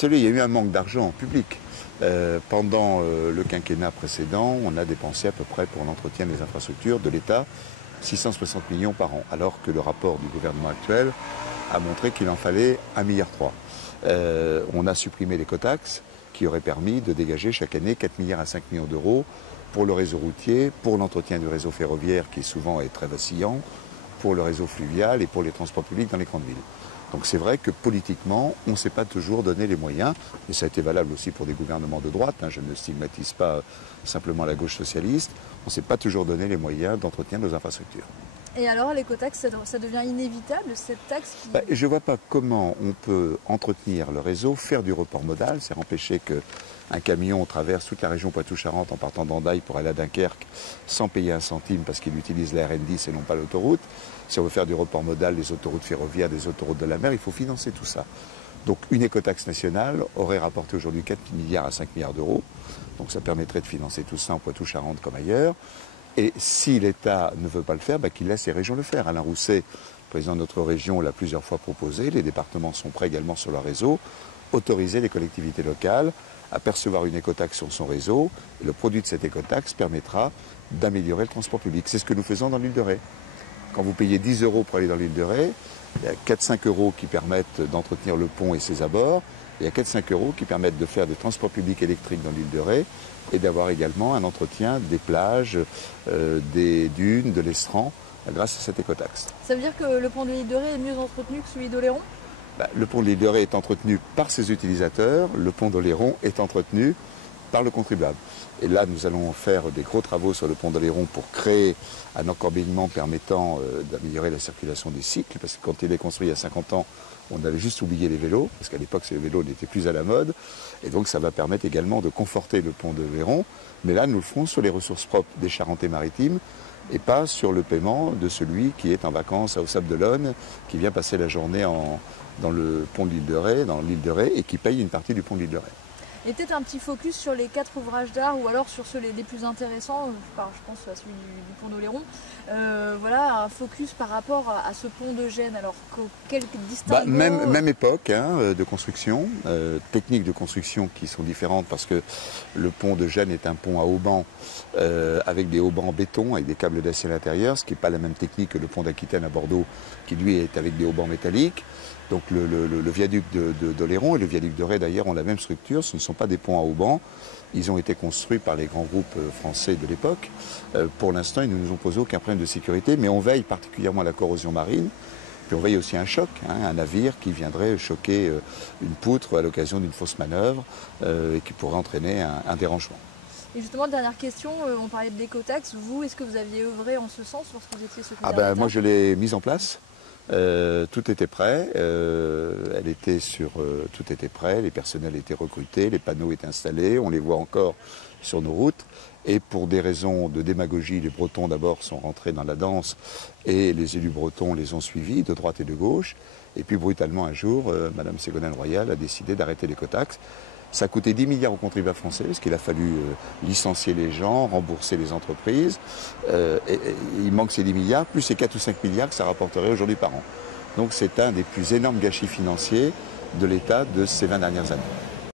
savez, il y a eu un manque d'argent public. Pendant le quinquennat précédent, on a dépensé à peu près pour l'entretien des infrastructures de l'État 660 millions par an, alors que le rapport du gouvernement actuel a montré qu'il en fallait 1,3 milliard. On a supprimé les cotaxes qui auraient permis de dégager chaque année 4 milliards à 5 millions d'euros pour le réseau routier, pour l'entretien du réseau ferroviaire qui souvent est très vacillant, pour le réseau fluvial et pour les transports publics dans les grandes villes. Donc c'est vrai que politiquement, on ne s'est pas toujours donné les moyens, et ça a été valable aussi pour des gouvernements de droite, je ne stigmatise pas simplement la gauche socialiste, on ne s'est pas toujours donné les moyens d'entretenir nos infrastructures. Et alors les cotaxes, ça devient inévitable, cette taxe qui... Je ne vois pas comment on peut entretenir le réseau, faire du report modal, c'est empêcher qu'un camion traverse toute la région Poitou-Charentes en partant d'Andaille pour aller à Dunkerque sans payer un centime parce qu'il utilise la RN10 et non pas l'autoroute. Si on veut faire du report modal, des autoroutes ferroviaires, des autoroutes de la mer, il faut financer tout ça. Donc une écotaxe nationale aurait rapporté aujourd'hui 4 milliards à 5 milliards d'euros. Donc ça permettrait de financer tout ça en Poitou-Charentes comme ailleurs. Et si l'État ne veut pas le faire, qu'il laisse les régions le faire. Alain Rousset, le président de notre région, l'a plusieurs fois proposé. Les départements sont prêts également sur leur réseau. Autoriser les collectivités locales à percevoir une écotaxe sur son réseau. Et le produit de cette écotaxe permettra d'améliorer le transport public. C'est ce que nous faisons dans l'île de Ré. Quand vous payez 10 € pour aller dans l'île de Ré, il y a 4-5 € qui permettent d'entretenir le pont et ses abords. Il y a 4-5 € qui permettent de faire des transports publics électriques dans l'île de Ré et d'avoir également un entretien des plages, des dunes, de l'estran grâce à cette écotaxe. Ça veut dire que le pont de l'île de Ré est mieux entretenu que celui d'Oléron ? Le pont de l'île de Ré est entretenu par ses utilisateurs, le pont d'Oléron est entretenu par le contribuable. Et là, nous allons faire des gros travaux sur le pont d'Oléron pour créer un encorbellement permettant d'améliorer la circulation des cycles, parce que quand il est construit il y a 50 ans, on avait juste oublié les vélos, parce qu'à l'époque, ces vélos n'étaient plus à la mode. Et donc, ça va permettre également de conforter le pont d'Oléron. Mais là, nous le ferons sur les ressources propres des Charentais-Maritimes et pas sur le paiement de celui qui est en vacances aux Sables-d'Olonne, qui vient passer la journée dans le pont de l'île de Ré, dans l'île de Ré, et qui paye une partie du pont de l'île de Ré. Et peut-être un petit focus sur les 4 ouvrages d'art ou alors sur ceux les plus intéressants, je pense à celui du pont d'Oléron. Voilà, un focus par rapport à ce pont de Gênes. Alors, quel distinguo... Même époque de construction, techniques de construction qui sont différentes parce que le pont de Gênes est un pont à haubans avec des haubans en béton, avec des câbles d'acier à l'intérieur, ce qui n'est pas la même technique que le pont d'Aquitaine à Bordeaux qui lui est avec des haubans métalliques. Donc le viaduc d'Oléron et le viaduc de Ré d'ailleurs ont la même structure, ce ne sont pas des ponts à haubans, ils ont été construits par les grands groupes français de l'époque. Pour l'instant, ils ne nous ont posé aucun problème de sécurité, mais on veille particulièrement à la corrosion marine, puis on veille aussi à un choc, un navire qui viendrait choquer une poutre à l'occasion d'une fausse manœuvre et qui pourrait entraîner un dérangement. Et justement, dernière question, on parlait de l'écotaxe, vous, est-ce que vous aviez œuvré en ce sens lorsque vous étiez secrétaire d'État ? Moi je l'ai mise en place. Tout était prêt, tout était prêt, les personnels étaient recrutés, les panneaux étaient installés, on les voit encore sur nos routes. Et pour des raisons de démagogie, les Bretons d'abord sont rentrés dans la danse et les élus bretons les ont suivis de droite et de gauche. Et puis brutalement un jour, Madame Ségolène Royal a décidé d'arrêter l'écotaxe. Ça a coûté 10 milliards aux contribuables français, parce qu'il a fallu licencier les gens, rembourser les entreprises. Et il manque ces 10 milliards, plus ces 4 ou 5 milliards que ça rapporterait aujourd'hui par an. Donc c'est un des plus énormes gâchis financiers de l'État de ces 20 dernières années.